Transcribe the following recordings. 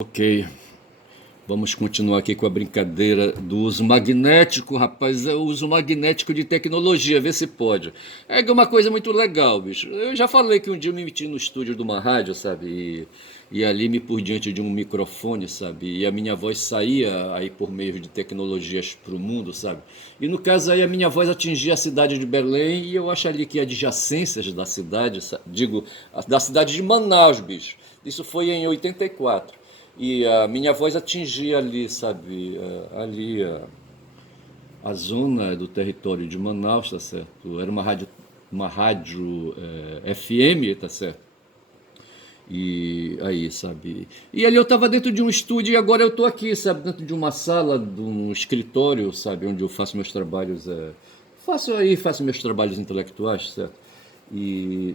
Ok, vamos continuar aqui com a brincadeira do uso magnético, rapaz. É o uso magnético de tecnologia, vê se pode. É uma coisa muito legal, bicho. Eu já falei que um dia eu me meti no estúdio de uma rádio, sabe? E ali me por diante de um microfone, sabe? E a minha voz saía aí por meio de tecnologias para o mundo, sabe? E no caso aí a minha voz atingia a cidade de Belém e eu acho ali que adjacências da cidade, digo, da cidade de Manaus, bicho. Isso foi em 84. E a minha voz atingia ali, sabe, ali a zona do território de Manaus, tá certo? Era uma rádio FM, tá certo? E aí, sabe? E ali eu tava dentro de um estúdio e agora eu tô aqui, sabe? Dentro de uma sala, de um escritório, sabe? Onde eu faço meus trabalhos, faço meus trabalhos intelectuais, certo? E,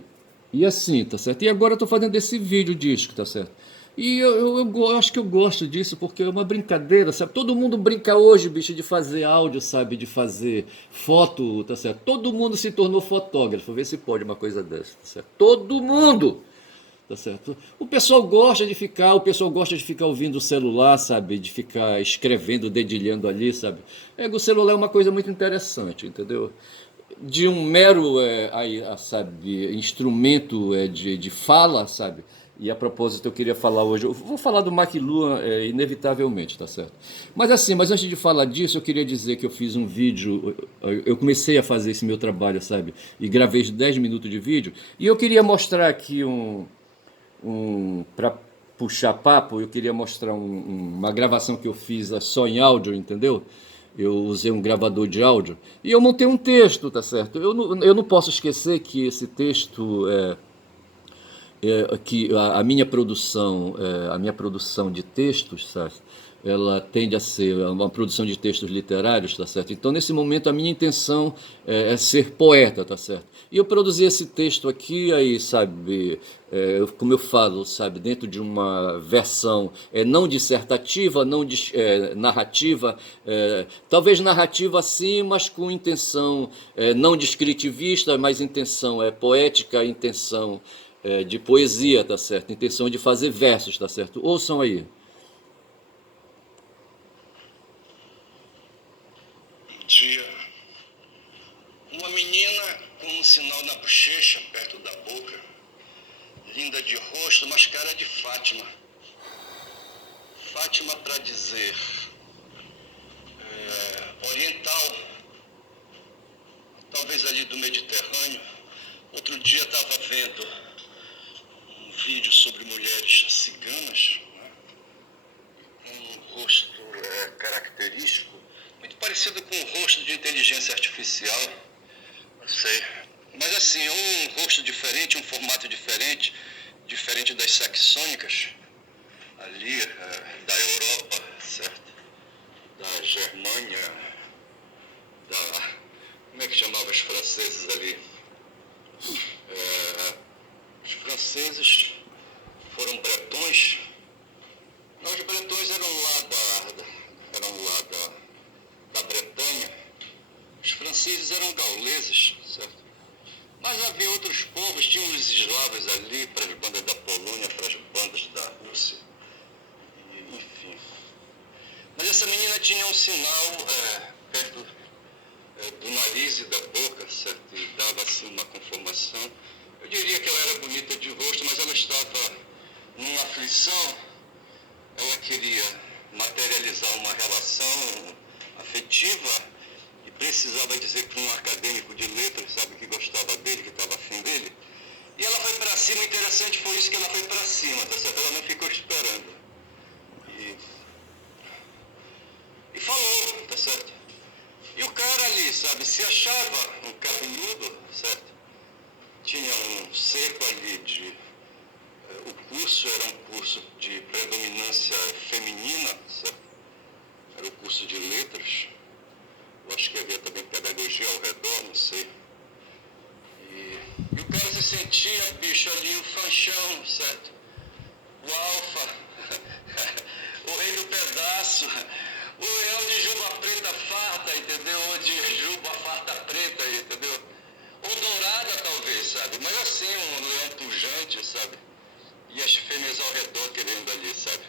e assim, tá certo? E agora eu tô fazendo esse vídeo disco, tá certo? E eu acho que eu gosto disso porque é uma brincadeira, sabe? Todo mundo brinca hoje, bicho, de fazer áudio, sabe? De fazer foto, tá certo? Todo mundo se tornou fotógrafo. Vê se pode uma coisa dessa, tá certo? Todo mundo! Tá certo? O pessoal gosta de ficar ouvindo o celular, sabe? De ficar escrevendo, dedilhando ali, sabe? O celular é uma coisa muito interessante, entendeu? De um mero, sabe, instrumento de fala, sabe? E a propósito, eu queria falar hoje, eu vou falar do McLuhan, inevitavelmente, tá certo? Mas antes de falar disso, eu queria dizer que eu fiz um vídeo, eu comecei a fazer esse meu trabalho, sabe? E gravei 10 minutos de vídeo, e eu queria mostrar aqui para puxar papo, eu queria mostrar uma gravação que eu fiz só em áudio, entendeu? Eu usei um gravador de áudio e eu montei um texto, tá certo? Eu não posso esquecer que esse texto que a minha produção de textos, sabe? Ela tende a ser uma produção de textos literários, tá certo? Então, nesse momento, a minha intenção é ser poeta, tá certo? E eu produzi esse texto aqui, aí, sabe, como eu falo, sabe, dentro de uma versão não dissertativa, não narrativa, talvez narrativa sim, mas com intenção não descritivista, mas intenção poética, intenção de poesia, tá certo? Intenção de fazer versos, tá certo? Ouçam aí. Dia. Uma menina com um sinal na bochecha, perto da boca, linda de rosto, mas cara de Fátima. Fátima para dizer oriental, talvez ali do Mediterrâneo. Outro dia estava vendo um vídeo sobre mulheres ciganas, né, com um rosto característico, muito parecido com o rosto de inteligência artificial, não sei. Mas assim, é um rosto diferente, um formato diferente, diferente das saxônicas, ali da Europa, certo? Da Germânia, como é que chamava os franceses ali? Os franceses foram bretões. Não, os bretões eram lá da Bretanha. Os franceses eram gauleses, certo? Mas havia outros povos, tinha os eslavos ali, para as bandas da Polônia, para as bandas da Rússia, enfim. Mas essa menina tinha um sinal perto do nariz e da boca, certo? E dava assim uma conformação. Eu diria que ela era bonita de rosto, mas ela estava numa aflição. Ela queria materializar uma relação afetiva e precisava dizer para um acadêmico de letras, sabe, que gostava dele, que estava afim dele. E ela foi para cima, interessante foi isso, que ela foi para cima, tá certo? Ela não ficou esperando. E falou, tá certo? E o cara ali, sabe, se achava um cabeludo, certo? Tinha um seco ali o curso era um curso de predominância feminina, certo? Era o curso de letras. Eu acho que havia também pedagogia ao redor, não sei. E o cara se sentia, bicho, ali o fanchão, certo? O alfa, o rei do pedaço, o leão de juba preta farta, entendeu? Ou de juba farta preta, entendeu? Ou dourada, talvez, sabe? Mas assim, um leão pujante, sabe? E as fêmeas ao redor querendo ali, sabe?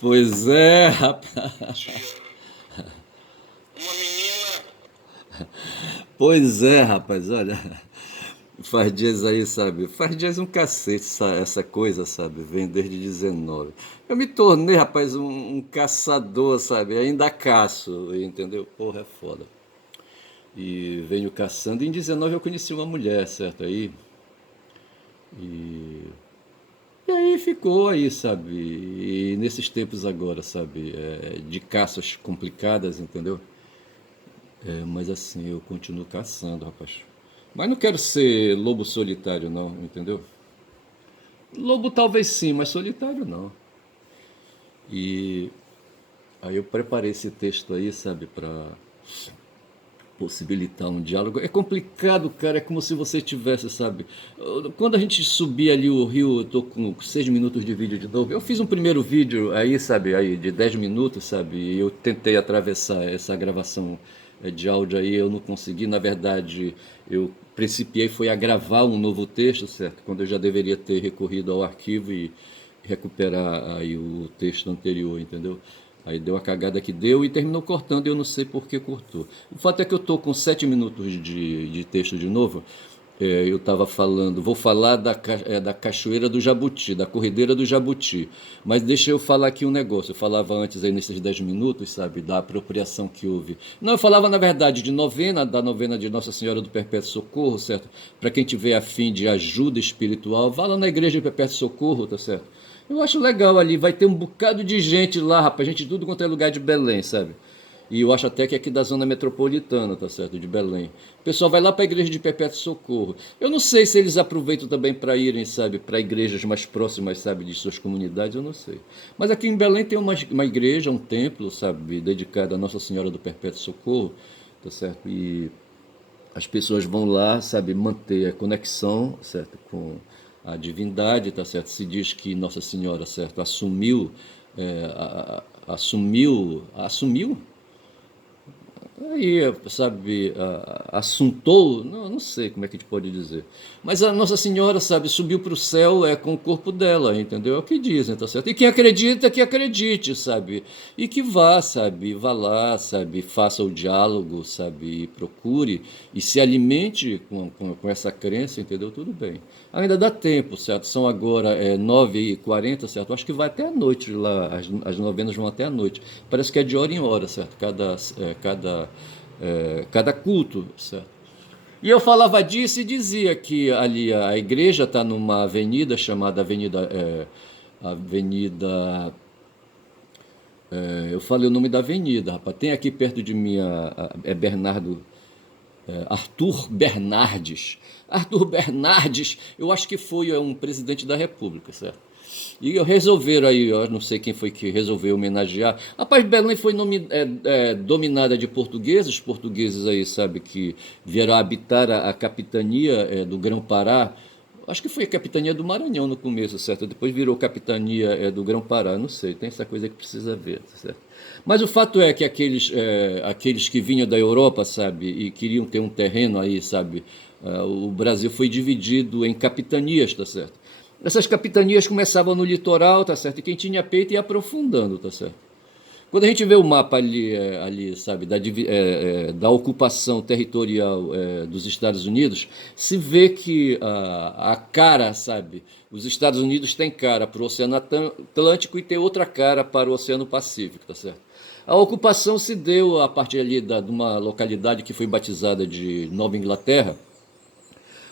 Pois é, rapaz. Uma menina. Pois é, rapaz, olha. Faz dias aí, sabe? Faz dias um cacete essa coisa, sabe? Vem desde 19. Eu me tornei, rapaz, um caçador, sabe? Ainda caço, entendeu? Porra, é foda. E venho caçando. Em 19 eu conheci uma mulher, certo? E aí ficou aí, sabe? E nesses tempos agora, sabe? De caças complicadas, entendeu? Mas assim, eu continuo caçando, rapaz. Mas não quero ser lobo solitário, não, entendeu? Lobo talvez sim, mas solitário não. E aí eu preparei esse texto aí, sabe, para possibilitar um diálogo. É complicado, cara, é como se você tivesse, sabe? Quando a gente subir ali o rio, eu tô com 6 minutos de vídeo de novo. Eu fiz um primeiro vídeo aí, sabe, aí de 10 minutos, sabe? E eu tentei atravessar essa gravação de áudio aí, eu não consegui. Na verdade, eu principiei foi a gravar um novo texto, certo? Quando eu já deveria ter recorrido ao arquivo e recuperar aí o texto anterior, entendeu? Aí deu a cagada que deu e terminou cortando, e eu não sei por que cortou. O fato é que eu estou com 7 minutos de texto de novo. Eu estava falando, vou falar da Cachoeira do Jabuti, da Corredeira do Jabuti. Mas deixa eu falar aqui um negócio. Eu falava antes aí nesses 10 minutos, sabe, da apropriação que houve. Não, eu falava na verdade de novena, da novena de Nossa Senhora do Perpétuo Socorro, certo? Para quem tiver afim de ajuda espiritual, vá lá na igreja de Perpétuo Socorro, tá certo? Eu acho legal ali, vai ter um bocado de gente lá, rapaz, gente de tudo quanto é lugar de Belém, sabe? E eu acho até que é aqui da zona metropolitana, tá certo? De Belém. O pessoal vai lá para a igreja de Perpétuo Socorro. Eu não sei se eles aproveitam também para irem, sabe, para igrejas mais próximas, sabe, de suas comunidades, eu não sei. Mas aqui em Belém tem uma igreja, um templo, sabe, dedicado a Nossa Senhora do Perpétuo Socorro, tá certo? E as pessoas vão lá, sabe, manter a conexão, certo, com a divindade, tá certo? Se diz que Nossa Senhora, certo, assumiu aí, sabe, assuntou, não sei como é que a gente pode dizer. Mas a Nossa Senhora, sabe, subiu para o céu com o corpo dela, entendeu? É o que dizem, tá certo? E quem acredita, que acredite, sabe? E que vá, sabe, vá lá, sabe, faça o diálogo, sabe, e procure e se alimente com essa crença, entendeu? Tudo bem. Ainda dá tempo, certo? São agora 9h40, certo? Acho que vai até a noite lá, as novenas vão até a noite. Parece que é de hora em hora, certo? Cada culto, certo? E eu falava disso e dizia que ali a igreja está numa avenida chamada Avenida. Eu falei o nome da avenida, rapaz. Tem aqui perto de mim Bernardo. Arthur Bernardes. Arthur Bernardes, eu acho que foi um presidente da República, certo? E resolveram aí, eu não sei quem foi que resolveu homenagear. Rapaz, Belém foi dominada de portugueses, portugueses aí, sabe, que vieram habitar a capitania do Grão-Pará. Acho que foi a capitania do Maranhão no começo, certo? Depois virou capitania do Grão-Pará, não sei, tem essa coisa que precisa ver, certo? Mas o fato é que aqueles que vinham da Europa, sabe, e queriam ter um terreno aí, sabe, o Brasil foi dividido em capitanias, tá certo? Essas capitanias começavam no litoral, tá certo? E quem tinha peito ia aprofundando, tá certo? Quando a gente vê o mapa ali sabe, da ocupação territorial dos Estados Unidos, se vê que a cara, sabe, os Estados Unidos têm cara para o Oceano Atlântico e tem outra cara para o Oceano Pacífico, tá certo? A ocupação se deu a partir ali de uma localidade que foi batizada de Nova Inglaterra,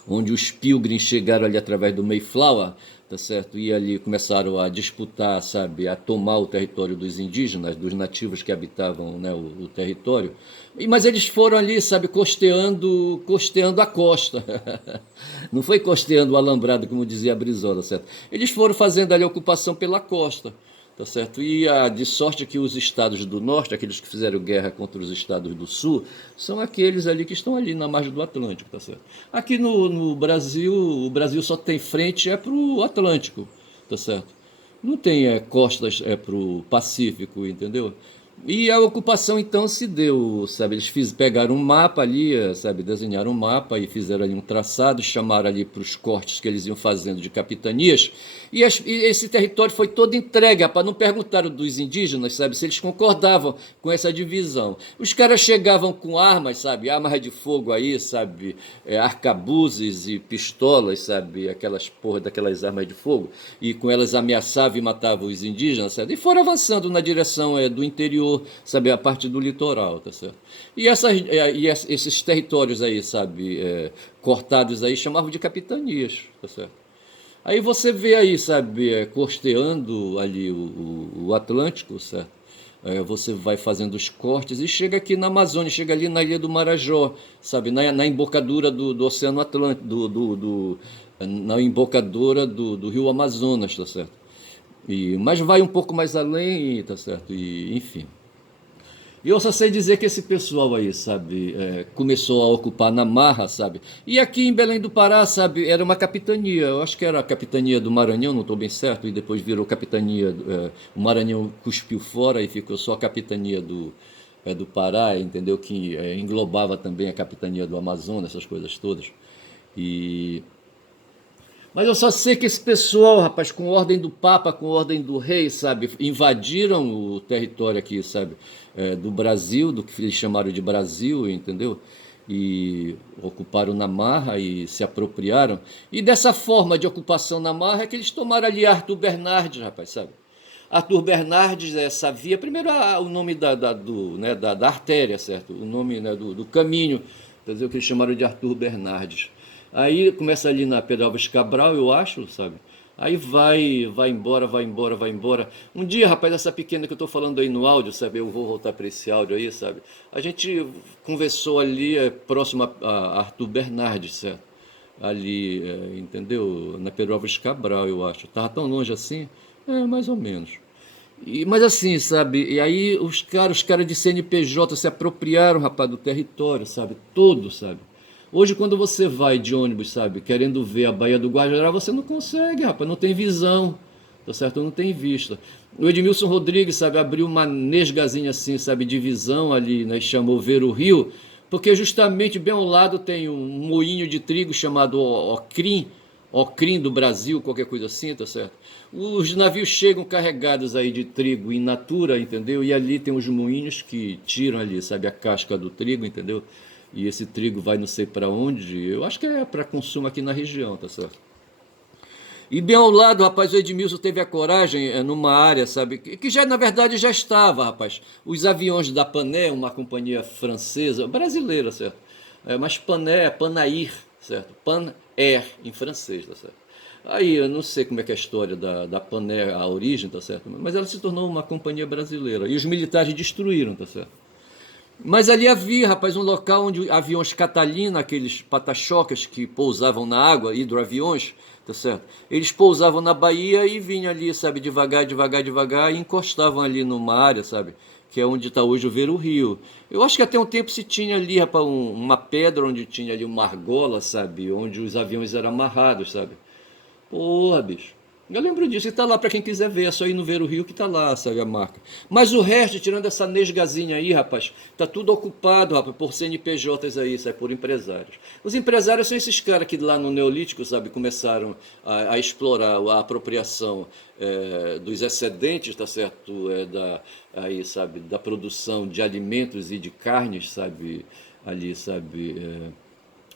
onde os Pilgrims chegaram ali através do Mayflower, tá certo? E ali começaram a disputar, sabe, a tomar o território dos indígenas, dos nativos que habitavam, né, o território. Mas eles foram ali, sabe, costeando a costa. Não foi costeando o alambrado, como dizia a Brizola, certo? Eles foram fazendo ali a ocupação pela costa. Tá certo? E de sorte que os estados do norte, aqueles que fizeram guerra contra os estados do sul, são aqueles ali que estão ali na margem do Atlântico, tá certo? Aqui no Brasil, o Brasil só tem frente para o Atlântico, tá certo? Não tem costas para o Pacífico, entendeu? E a ocupação então se deu, sabe? Pegaram um mapa ali, sabe? Desenharam um mapa e fizeram ali um traçado, chamaram ali para os cortes que eles iam fazendo de capitanias. E esse território foi todo entregue, para não perguntaram dos indígenas, sabe? Se eles concordavam com essa divisão. Os caras chegavam com armas, sabe? Armas de fogo aí, sabe? Arcabuzes e pistolas, sabe? Aquelas porra daquelas armas de fogo. E com elas ameaçavam e matavam os indígenas, sabe? E foram avançando na direção do interior, sabe, a parte do litoral, tá certo? Esses territórios aí, sabe, cortados aí, chamavam de capitanias, tá certo? Aí você vê aí, sabe, costeando ali o Atlântico, certo? Você vai fazendo os cortes e chega aqui na Amazônia, chega ali na Ilha do Marajó, sabe, na embocadura do Oceano Atlântico, na embocadura do Rio Amazonas, tá certo? Mas vai um pouco mais além, tá certo? E, enfim. E eu só sei dizer que esse pessoal aí, sabe, começou a ocupar na marra, sabe? E aqui em Belém do Pará, sabe, era uma capitania. Eu acho que era a capitania do Maranhão, não estou bem certo, e depois virou capitania. O Maranhão cuspiu fora e ficou só a capitania do Pará, entendeu? Que englobava também a capitania do Amazonas, essas coisas todas. E mas eu só sei que esse pessoal, rapaz, com ordem do Papa, com ordem do rei, sabe, invadiram o território aqui, sabe, do Brasil, do que eles chamaram de Brasil, entendeu? E ocuparam na marra e se apropriaram. E dessa forma de ocupação na marra é que eles tomaram ali Arthur Bernardes, rapaz, sabe? Arthur Bernardes, essa via, primeiro o nome da artéria, certo? O nome, né, do caminho, quer dizer, o que eles chamaram de Arthur Bernardes. Aí começa ali na Pedro Álvares Cabral, eu acho, sabe? Aí vai embora, vai embora, vai embora. Um dia, rapaz, essa pequena que eu tô falando aí no áudio, sabe? Eu vou voltar para esse áudio aí, sabe? A gente conversou ali próximo a Arthur Bernardes, certo? Ali, entendeu? Na Pedro Álvares Cabral, eu acho. Tava tão longe assim? Mais ou menos. Mas assim, sabe? E aí os caras de CNPJ se apropriaram, rapaz, do território, sabe? Todo, sabe? Hoje, quando você vai de ônibus, sabe, querendo ver a Baía do Guajará, você não consegue, rapaz, não tem visão, tá certo? Não tem vista. O Edmilson Rodrigues, sabe, abriu uma nesgazinha assim, sabe, de visão ali, né, chamou Ver o Rio, porque justamente bem ao lado tem um moinho de trigo chamado Ocrim do Brasil, qualquer coisa assim, tá certo? Os navios chegam carregados aí de trigo in natura, entendeu? E ali tem os moinhos que tiram ali, sabe, a casca do trigo, entendeu? E esse trigo vai não sei para onde, eu acho que é para consumo aqui na região, tá certo? E bem ao lado, rapaz, o Edmilson teve a coragem, numa área, sabe, que já na verdade já estava, rapaz. Os aviões da Pané, uma companhia francesa, brasileira, certo? Mas Pané, Panair, certo? Pan-Air, em francês, tá certo? Aí eu não sei como é que é a história da Pané, a origem, tá certo? Mas ela se tornou uma companhia brasileira. E os militares destruíram, tá certo? Mas ali havia, rapaz, um local onde aviões Catalina, aqueles pata-chocas que pousavam na água, hidroaviões, tá certo? Eles pousavam na Bahia e vinham ali, sabe, devagar, devagar, devagar, e encostavam ali numa área, sabe, que é onde está hoje o Ver o Rio. Eu acho que até um tempo se tinha ali, rapaz, uma pedra onde tinha ali uma argola, sabe, onde os aviões eram amarrados, sabe? Porra, bicho. Eu lembro disso. E tá lá para quem quiser ver. É só ir no Ver o Rio que tá lá, sabe, a marca. Mas o resto, tirando essa nesgazinha aí, rapaz, tá tudo ocupado, rapaz, por CNPJs aí, sabe, por empresários. Os empresários são esses caras que lá no Neolítico, sabe, começaram a explorar a apropriação dos excedentes, tá certo, aí, sabe, da produção de alimentos e de carnes, sabe, ali, sabe,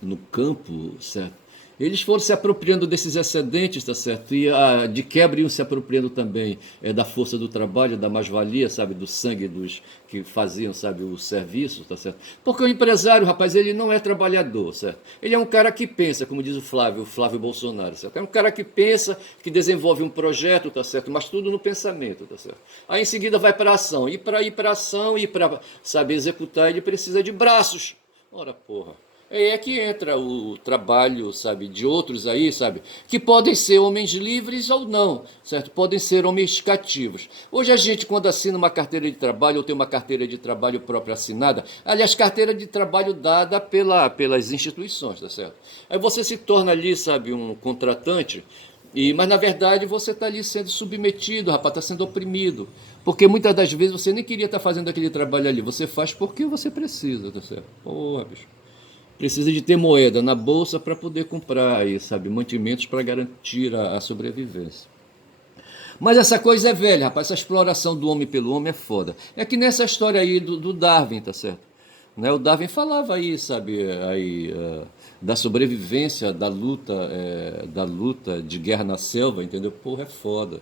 no campo, certo? Eles foram se apropriando desses excedentes, tá certo? E de quebra iam se apropriando também da força do trabalho, da mais-valia, sabe? Do sangue dos que faziam, sabe? O serviço, tá certo? Porque o empresário, rapaz, ele não é trabalhador, certo? Ele é um cara que pensa, como diz o Flávio Bolsonaro, certo? É um cara que pensa, que desenvolve um projeto, tá certo? Mas tudo no pensamento, tá certo? Aí em seguida vai para a ação. E para ir para a ação e para, sabe, executar, ele precisa de braços. Ora, porra. É que entra o trabalho, sabe, de outros aí, sabe, que podem ser homens livres ou não, certo? Podem ser homens cativos. Hoje a gente, quando assina uma carteira de trabalho ou tem uma carteira de trabalho própria assinada, aliás, carteira de trabalho dada pelas instituições, tá certo? Aí você se torna ali, sabe, um contratante, Mas na verdade você está ali sendo submetido, rapaz, está sendo oprimido. Porque muitas das vezes você nem queria estar fazendo aquele trabalho ali. Você faz porque você precisa, tá certo? Porra, bicho. Precisa de ter moeda na bolsa para poder comprar aí, sabe, mantimentos para garantir a sobrevivência. Mas essa coisa é velha, rapaz. Essa exploração do homem pelo homem é foda. É que nessa história aí do Darwin, tá certo? Né? O Darwin falava aí, sabe, aí, da sobrevivência, da luta de guerra na selva, entendeu? Porra, é foda.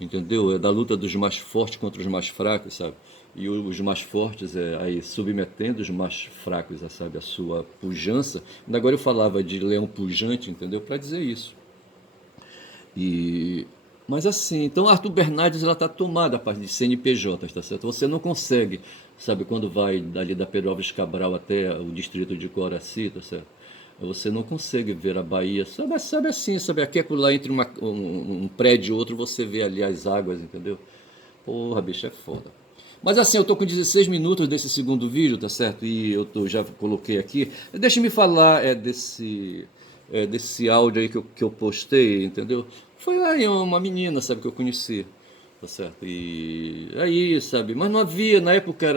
Entendeu? É da luta dos mais fortes contra os mais fracos, sabe? E os mais fortes aí submetendo os mais fracos, sabe, a sua pujança. Agora eu falava de leão pujante, entendeu? Para dizer isso. E mas assim, então Arthur Bernardes ela está tomada a parte de CNPJ, tá certo? Você não consegue, sabe, quando vai dali da Pedrópolis Cabral até o distrito de Coraci, tá certo? Você não consegue ver a Bahia, sabe assim, sabe, aqui e lá entre um prédio e outro você vê ali as águas, entendeu? Porra, bicho, é foda. Mas assim, eu tô com 16 minutos desse segundo vídeo, tá certo? E já coloquei aqui. Deixa-me falar desse áudio aí que eu postei, entendeu? Foi aí uma menina, sabe, que eu conheci, tá certo? E aí, sabe, mas não havia, na época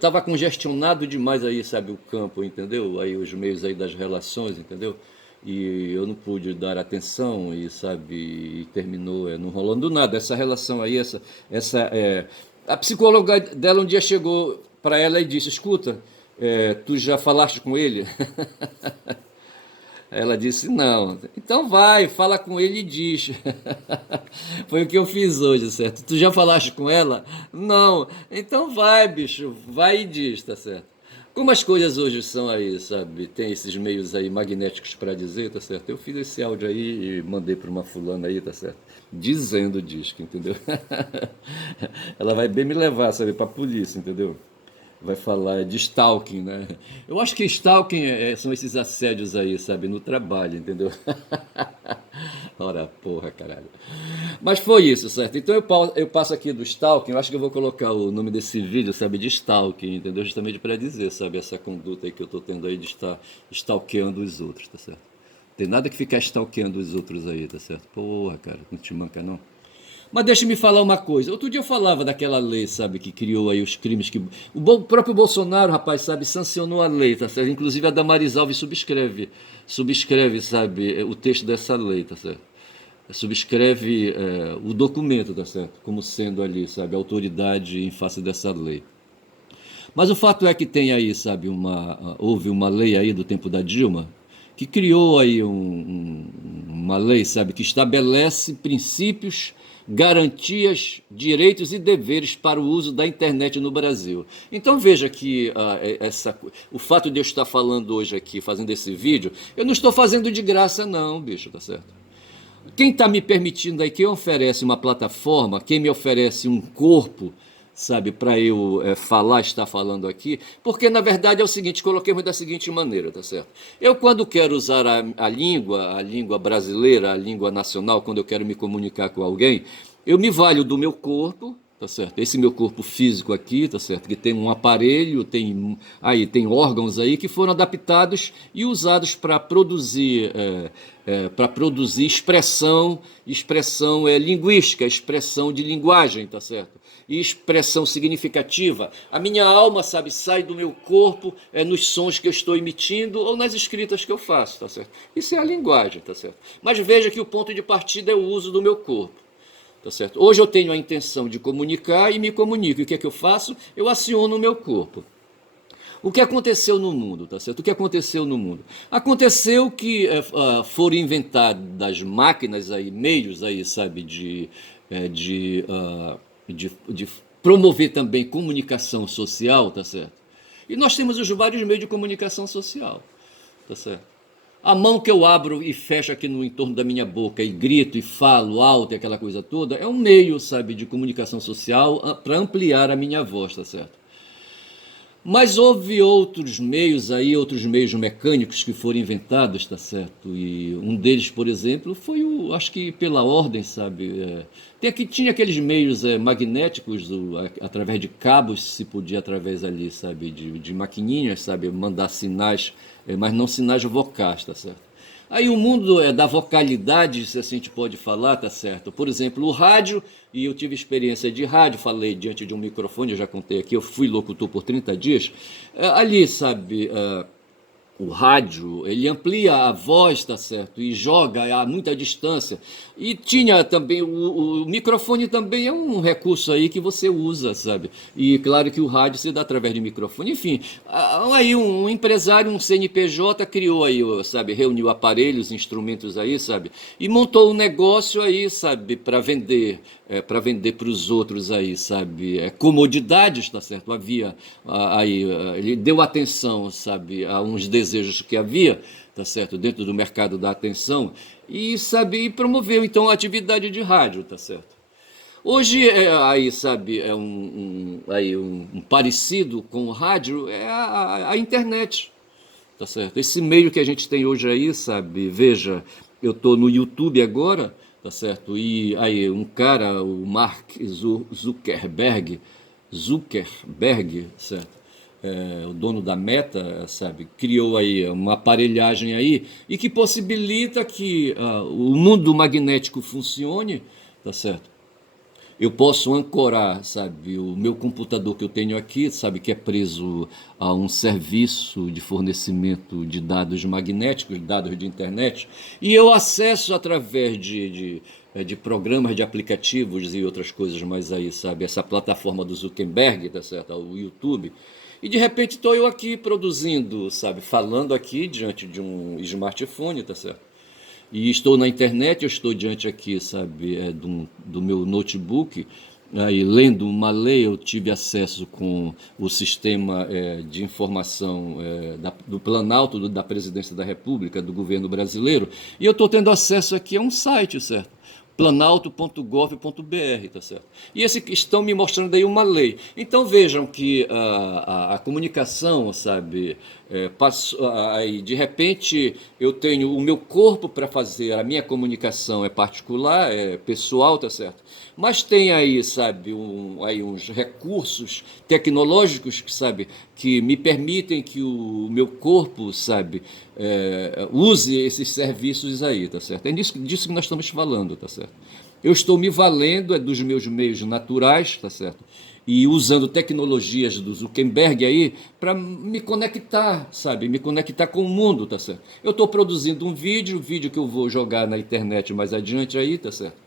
tava congestionado demais aí, sabe, o campo, entendeu? Aí os meios aí das relações, entendeu? E eu não pude dar atenção e, sabe, e terminou não rolando nada. Essa relação aí, a psicóloga dela um dia chegou para ela e disse, escuta, tu já falaste com ele? Ela disse, não. Então vai, fala com ele e diz. Foi o que eu fiz hoje, certo? Tu já falaste com ela? Não. Então vai, bicho, vai e diz, tá certo? Como as coisas hoje são aí, sabe? Tem esses meios aí magnéticos para dizer, tá certo? Eu fiz esse áudio aí e mandei para uma fulana aí, tá certo? Dizendo o disco, entendeu? Ela vai bem me levar, sabe, para a polícia, entendeu? Vai falar de stalking, né? Eu acho que stalking são esses assédios aí, sabe, no trabalho, entendeu? Ora, porra, caralho. Mas foi isso, certo? Então eu passo aqui do stalking, eu acho que eu vou colocar o nome desse vídeo, sabe, de stalking, entendeu? Justamente para dizer, sabe, essa conduta aí que eu tô tendo aí de estar stalkeando os outros, tá certo? Tem nada que ficar stalkeando os outros aí, tá certo? Porra, cara, não te manca não. Mas deixa-me falar uma coisa. Outro dia eu falava daquela lei, sabe, que criou aí os crimes que... próprio Bolsonaro, rapaz, sabe, sancionou a lei, tá certo? Inclusive a Damaris Alves subscreve, sabe, o texto dessa lei, tá certo? Subscreve o documento, tá certo? Como sendo ali, sabe, a autoridade em face dessa lei. Mas o fato é que tem aí, sabe, houve uma lei aí do tempo da Dilma, que criou aí uma lei, sabe, que estabelece princípios, garantias, direitos e deveres para o uso da internet no Brasil. Então veja que o fato de eu estar falando hoje aqui, fazendo esse vídeo, eu não estou fazendo de graça não, bicho, tá certo? Quem está me permitindo aí, quem oferece uma plataforma, quem me oferece um corpo, sabe, para eu estar falando aqui, porque na verdade é o seguinte, coloquemos da seguinte maneira, tá certo? Eu quando quero usar a língua brasileira, a língua nacional, quando eu quero me comunicar com alguém, eu me valho do meu corpo, tá certo? Esse meu corpo físico aqui, tá certo? Que tem um aparelho, tem órgãos aí que foram adaptados e usados para produzir expressão linguística, expressão de linguagem, tá certo? E expressão significativa. A minha alma, sabe, sai do meu corpo nos sons que eu estou emitindo ou nas escritas que eu faço, tá certo? Isso é a linguagem, tá certo? Mas veja que o ponto de partida é o uso do meu corpo. Tá certo? Hoje eu tenho a intenção de comunicar e me comunico. E o que é que eu faço? Eu aciono o meu corpo. O que aconteceu no mundo, tá certo? O que aconteceu no mundo? Aconteceu que foram inventadas máquinas aí, meios aí, sabe, de promover também comunicação social, tá certo? E nós temos os vários meios de comunicação social, tá certo? A mão que eu abro e fecho aqui no entorno da minha boca e grito e falo alto e aquela coisa toda, é um meio, sabe, de comunicação social para ampliar a minha voz, tá certo? Mas houve outros meios aí, outros meios mecânicos que foram inventados, tá certo? E um deles, por exemplo, foi acho que pela ordem, sabe? Tinha aqueles meios magnéticos, através de cabos se podia, através ali, sabe, de maquininhas, sabe, mandar sinais, mas não sinais vocais, tá certo? Aí o mundo da vocalidade, se assim a gente pode falar, tá certo? Por exemplo, o rádio, e eu tive experiência de rádio, falei diante de um microfone, eu já contei aqui, eu fui locutor por 30 dias. Ali, sabe, o rádio, ele amplia a voz, tá certo? E joga a muita distância. E tinha também, o microfone também é um recurso aí que você usa, sabe? E claro que o rádio se dá através de microfone. Enfim, aí um empresário, um CNPJ criou aí, sabe? Reuniu aparelhos, instrumentos aí, sabe? E montou um negócio aí, sabe? Para vender para os outros aí, sabe? Comodidades, tá certo? Havia aí, ele deu atenção, sabe? A uns desejos que havia, tá certo? Dentro do mercado da atenção e sabe? E promoveu então a atividade de rádio, tá certo? Hoje, aí, sabe, um parecido com o rádio é a internet, tá certo? Esse meio que a gente tem hoje aí, sabe? Veja, eu tô no YouTube agora, tá certo? E aí um cara, o Mark Zuckerberg, certo? O dono da Meta, sabe, criou aí uma aparelhagem aí e que possibilita que o mundo magnético funcione, tá certo? Eu posso ancorar, sabe, o meu computador que eu tenho aqui, sabe, que é preso a um serviço de fornecimento de dados magnéticos, dados de internet, e eu acesso através de programas, de aplicativos e outras coisas mais aí, sabe, essa plataforma do Zuckerberg, tá certo, o YouTube, e de repente estou eu aqui produzindo, sabe, falando aqui diante de um smartphone, tá certo? E estou na internet, eu estou diante aqui, sabe, do meu notebook, aí lendo uma lei, eu tive acesso com o sistema de informação do Planalto, da Presidência da República, do governo brasileiro, e eu estou tendo acesso aqui a um site, certo? Planalto.gov.br, tá certo? E esse estão me mostrando aí uma lei. Então vejam que a comunicação, sabe, aí de repente eu tenho o meu corpo para fazer a minha comunicação é particular, é pessoal, tá certo? Mas tem aí, sabe, aí uns recursos tecnológicos que, sabe, que me permitem que o meu corpo, sabe, use esses serviços aí, tá certo? É disso que nós estamos falando, tá certo? Eu estou me valendo dos meus meios naturais, tá certo? E usando tecnologias do Zuckerberg aí para me conectar, sabe? Me conectar com o mundo, tá certo? Eu estou produzindo um vídeo que eu vou jogar na internet mais adiante aí, tá certo?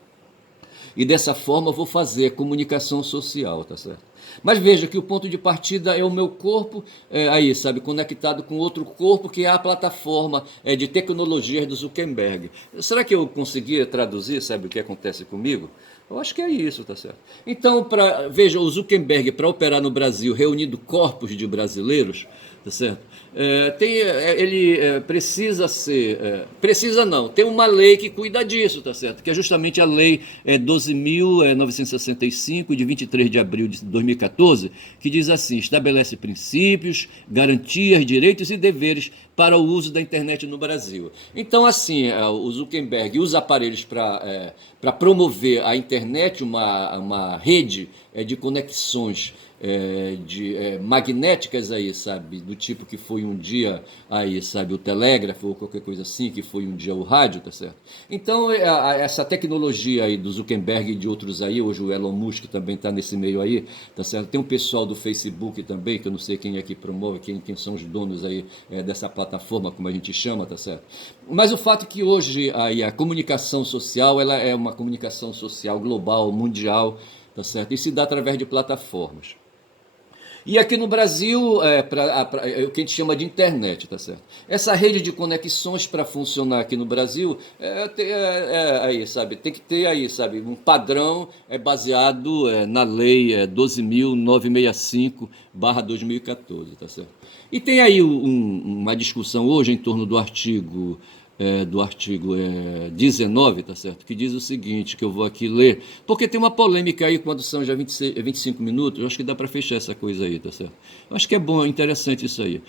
E dessa forma eu vou fazer comunicação social, tá certo? Mas veja que o ponto de partida é o meu corpo, aí, sabe, conectado com outro corpo, que é a plataforma de tecnologias do Zuckerberg. Será que eu consegui traduzir, sabe, o que acontece comigo? Eu acho que é isso, tá certo? Então, veja, o Zuckerberg, para operar no Brasil, reunindo corpos de brasileiros, tá certo? Ele precisa precisa não, tem uma lei que cuida disso, tá certo? Que é justamente a lei 12.965, de 23 de abril de 2014, que diz assim: estabelece princípios, garantias, direitos e deveres para o uso da internet no Brasil. Então, assim, o Zuckerberg usa aparelhos para promover a internet, uma rede de conexões magnéticas aí, sabe, do tipo que foi um dia aí, sabe, o telégrafo ou qualquer coisa assim, que foi um dia o rádio, tá certo? Então, essa tecnologia aí do Zuckerberg e de outros aí, hoje o Elon Musk também está nesse meio aí, tá certo? Tem um pessoal do Facebook também, que eu não sei quem é que promove, quem são os donos aí dessa plataforma, como a gente chama, tá certo? Mas o fato é que hoje aí a comunicação social, ela é uma comunicação social global, mundial, tá certo? E se dá através de plataformas. E aqui no Brasil, o que a gente chama de internet, tá certo? Essa rede de conexões para funcionar aqui no Brasil, aí, sabe, tem que ter aí, sabe, um padrão baseado na lei 12.965/2014, tá certo? E tem aí uma discussão hoje em torno do artigo 19, tá certo? Que diz o seguinte, que eu vou aqui ler, porque tem uma polêmica aí, quando são já 25 minutos, eu acho que dá para fechar essa coisa aí, tá certo? Eu acho que é bom, interessante isso aí.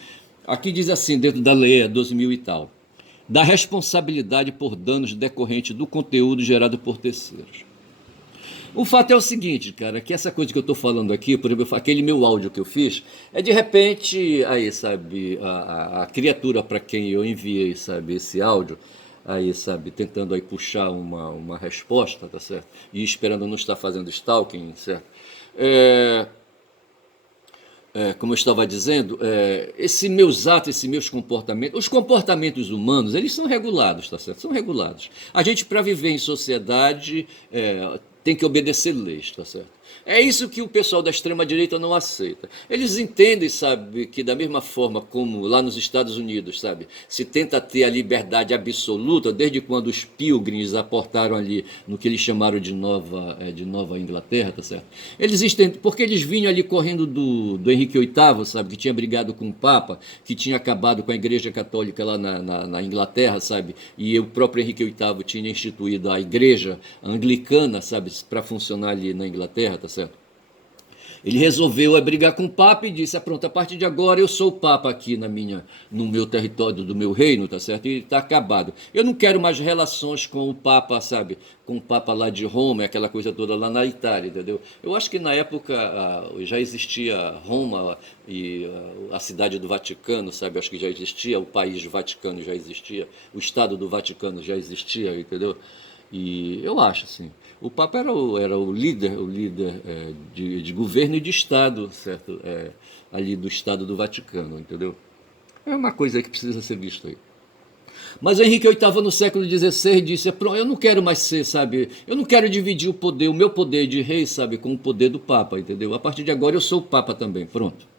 Aqui diz assim, dentro da lei 12.000 e tal, da responsabilidade por danos decorrentes do conteúdo gerado por terceiros. O fato é o seguinte, cara, que essa coisa que eu estou falando aqui, por exemplo, aquele meu áudio que eu fiz, de repente, aí, sabe, a criatura para quem eu enviei, sabe, esse áudio, aí, sabe, tentando aí puxar uma resposta, tá certo? E esperando não estar fazendo stalking, certo? É, como eu estava dizendo, esses meus atos, esses meus comportamentos, os comportamentos humanos, eles são regulados, tá certo? São regulados. A gente, para viver em sociedade, tem que obedecer leis, tá certo? É isso que o pessoal da extrema-direita não aceita. Eles entendem, sabe, que da mesma forma como lá nos Estados Unidos, sabe, se tenta ter a liberdade absoluta, desde quando os Pilgrims aportaram ali no que eles chamaram de Nova Inglaterra, tá certo? Eles entendem, porque eles vinham ali correndo do Henrique VIII, sabe, que tinha brigado com o Papa, que tinha acabado com a Igreja Católica lá na Inglaterra, sabe, e o próprio Henrique VIII tinha instituído a Igreja Anglicana, sabe, para funcionar ali na Inglaterra, tá certo? Ele resolveu brigar com o Papa e disse: pronto, a partir de agora eu sou o Papa aqui no meu território do meu reino, tá certo? E está acabado. Eu não quero mais relações com o Papa, sabe? Com o Papa lá de Roma, aquela coisa toda lá na Itália, entendeu? Eu acho que na época já existia Roma e a cidade do Vaticano, sabe? Eu acho que já existia, o país do Vaticano já existia, o Estado do Vaticano já existia, entendeu? E eu acho assim. O Papa era o líder de governo e de Estado, certo? Ali do Estado do Vaticano, entendeu? É uma coisa que precisa ser vista aí. Mas Henrique VIII no século XVI disse: pronto, eu não quero mais ser, sabe? Eu não quero dividir o poder, o meu poder de rei, sabe, com o poder do Papa, entendeu? A partir de agora eu sou o Papa também, pronto.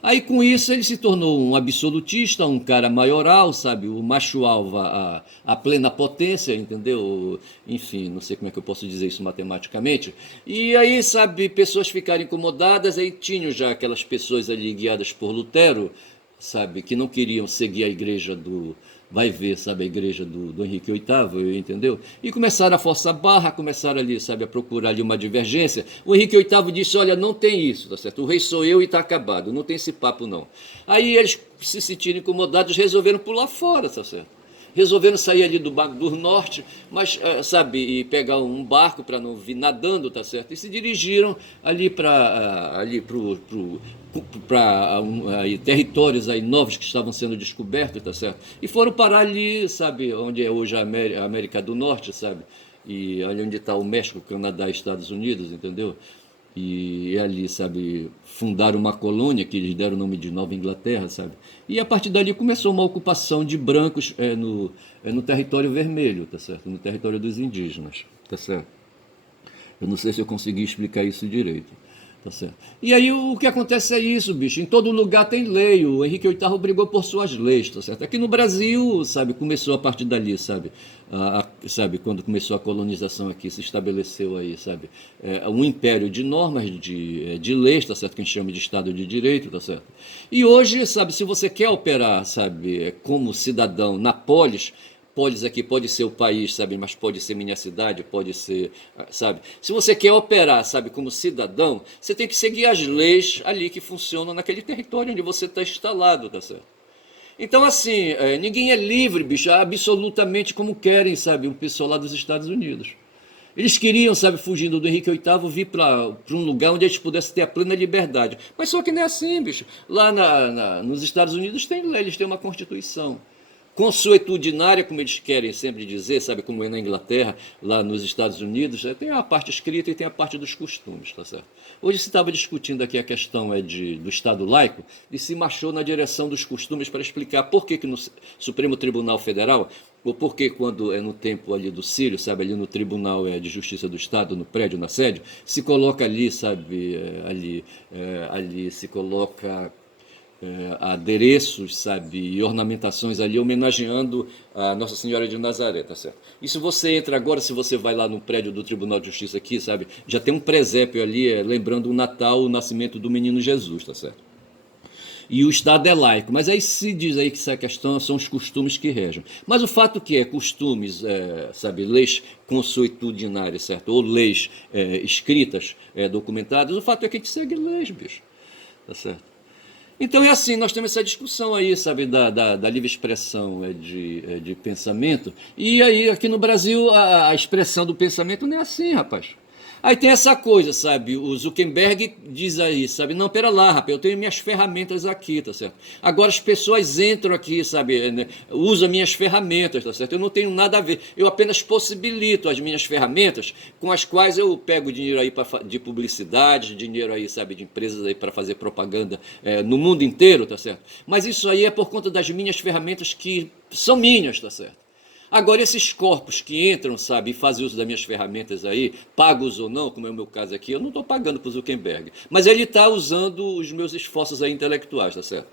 Aí com isso ele se tornou um absolutista, um cara maioral, sabe, o macho-alvo a plena potência, entendeu? Enfim, não sei como é que eu posso dizer isso matematicamente. E aí, sabe, pessoas ficaram incomodadas, aí tinham já aquelas pessoas ali guiadas por Lutero, sabe, que não queriam seguir a igreja vai ver, sabe, a igreja do Henrique VIII, entendeu? E começaram a forçar barra, começaram ali, sabe, a procurar ali uma divergência. O Henrique VIII disse: olha, não tem isso, tá certo? O rei sou eu e está acabado, não tem esse papo não. Aí eles se sentiram incomodados, resolveram pular fora, tá certo? Resolveram sair ali do norte, mas, sabe, e pegar um barco para não vir nadando, tá certo? E se dirigiram ali para territórios aí novos que estavam sendo descobertos, tá certo? E foram parar ali, sabe, onde é hoje a América do Norte, sabe? E ali onde está o México, Canadá e Estados Unidos, entendeu? E ali, sabe, fundaram uma colônia que eles deram o nome de Nova Inglaterra, sabe? E a partir dali começou uma ocupação de brancos no território vermelho, tá certo? No território dos indígenas, tá certo? Eu não sei se eu consegui explicar isso direito. Tá certo. E aí o que acontece é isso, bicho. Em todo lugar tem lei. O Henrique VIII brigou por suas leis, tá certo? Aqui no Brasil, sabe, começou a partir dali, sabe? Sabe, quando começou a colonização aqui, se estabeleceu aí, sabe? Um império de normas, de leis, tá certo? Que a gente chama de Estado de Direito, tá certo? E hoje, sabe, se você quer operar, sabe, como cidadão na polis aqui pode ser o país, sabe, mas pode ser minha cidade, pode ser, sabe. Se você quer operar, sabe, como cidadão, você tem que seguir as leis ali que funcionam naquele território onde você está instalado, tá certo? Então, assim, ninguém é livre, bicho, absolutamente como querem, sabe, o pessoal lá dos Estados Unidos. Eles queriam, sabe, fugindo do Henrique VIII, vir para um lugar onde eles pudessem ter a plena liberdade. Mas só que não é assim, bicho. Lá nos Estados Unidos tem lei, eles têm uma constituição consuetudinária, como eles querem sempre dizer, sabe, como é na Inglaterra, lá nos Estados Unidos, tem a parte escrita e tem a parte dos costumes, tá certo? Hoje se estava discutindo aqui a questão do Estado laico e se marchou na direção dos costumes para explicar por que no Supremo Tribunal Federal, ou por que quando é no tempo ali do Círio, sabe, ali no Tribunal de Justiça do Estado, no prédio, na sede, se coloca ali, sabe, ali se coloca adereços, sabe, e ornamentações ali homenageando a Nossa Senhora de Nazaré, tá certo? E se você entra agora, se você vai lá no prédio do Tribunal de Justiça aqui, sabe, já tem um presépio ali, lembrando o Natal, o nascimento do menino Jesus, tá certo? E o Estado é laico, mas aí se diz aí que essa questão são os costumes que regem. Mas o fato que é costumes, sabe, leis consuetudinárias, certo? Ou leis escritas, documentadas, o fato é que a gente segue leis, bicho, tá certo? Então é assim, nós temos essa discussão aí, sabe, da livre expressão de pensamento, e aí aqui no Brasil a expressão do pensamento não é assim, rapaz. Aí tem essa coisa, sabe? O Zuckerberg diz aí, sabe? Não, pera lá, rapaz, eu tenho minhas ferramentas aqui, tá certo? Agora as pessoas entram aqui, sabe? Né? Usam minhas ferramentas, tá certo? Eu não tenho nada a ver. Eu apenas possibilito as minhas ferramentas com as quais eu pego dinheiro aí de publicidade, dinheiro aí, sabe? De empresas aí para fazer propaganda no mundo inteiro, tá certo? Mas isso aí é por conta das minhas ferramentas que são minhas, tá certo? Agora, esses corpos que entram, sabe, e fazem uso das minhas ferramentas aí, pagos ou não, como é o meu caso aqui, eu não estou pagando para o Zuckerberg, mas ele está usando os meus esforços aí intelectuais, tá certo?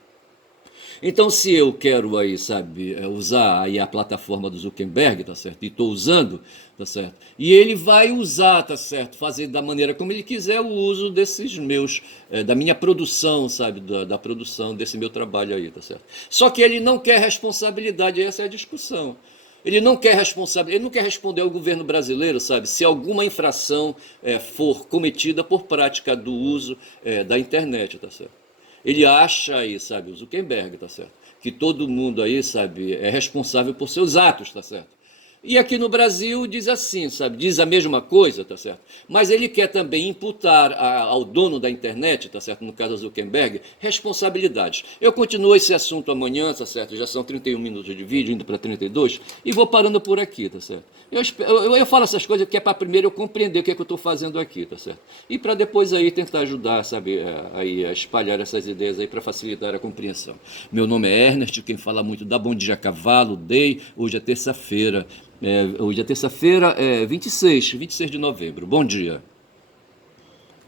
Então, se eu quero aí, sabe, usar aí a plataforma do Zuckerberg, tá certo? E estou usando, tá certo? E ele vai usar, tá certo? Fazer da maneira como ele quiser o uso desses meus, da minha produção, sabe? Da produção desse meu trabalho aí, tá certo? Só que ele não quer responsabilidade, essa é a discussão. Ele não quer ele não quer responder ao governo brasileiro, sabe, se alguma infração for cometida por prática do uso da internet, tá certo? Ele acha aí, sabe, o Zuckerberg, tá certo? Que todo mundo aí, sabe, é responsável por seus atos, tá certo? E aqui no Brasil diz assim, sabe, diz a mesma coisa, tá certo? Mas ele quer também imputar ao dono da internet, tá certo? No caso do Zuckerberg, responsabilidades. Eu continuo esse assunto amanhã, tá certo? Já são 31 minutos de vídeo, indo para 32, e vou parando por aqui, tá certo? Eu falo essas coisas que é para primeiro eu compreender o que é que eu estou fazendo aqui, tá certo? E para depois aí tentar ajudar, sabe, aí a espalhar essas ideias aí para facilitar a compreensão. Meu nome é Ernest, quem fala muito da Bom Dia a Cavalo, Day, hoje é terça-feira. Hoje é terça-feira, 26 de novembro. Bom dia.